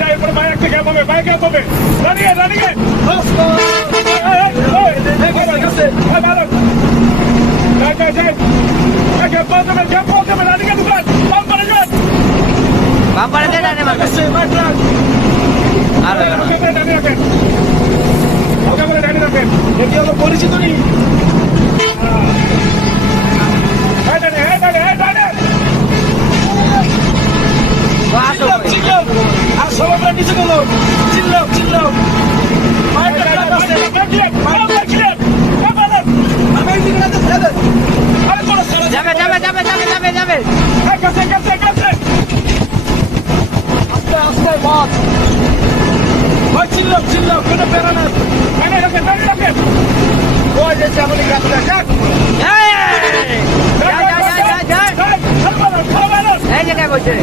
যায় এরপরে বাইরে একটা গ্যাপ হবে, বাইরে গ্যাপ হবে। রানিয়ে রানিয়ে ভালো গ্যাপ পাওয়া যাবে, গ্যাপ পাওয়া যাবে। রানিকে ঢুকান, বাম্পারে যান, বাম্পারে দেন আরে মার কাছে আর ওকে করে ডানি রাখেন, ওকে করে ডানি রাখেন। এটি হলো পরিচিত নি। হ্যাঁ ডানি, হ্যাঁ ডানি, হ্যাঁ ডানি। আসো চিল্লাও আর সবাই নিচে গেল, চিল্লাও চিল্লাও। মাইকটা ক্লাব আছে, মাইকটা ক্লাব কাপালেন। আমি এই দিকে যাচ্ছে ছেড়ে দেন। আরে কোন সারা যাবে যাবে যাবে যাবে যাবে যাবে কাছে কাছে কাছে। আস্তে আস্তে বস। ওই চিল্লাও চিল্লাও, কোনো প্যারা না। ডানি রাখেন, ডানি রাখেন। ওই যে সামনে গাছটা যাক। এই যা যা যা যা এই, ছাড়বালেন, ছাড়বালেন। এই জায়গায় বসে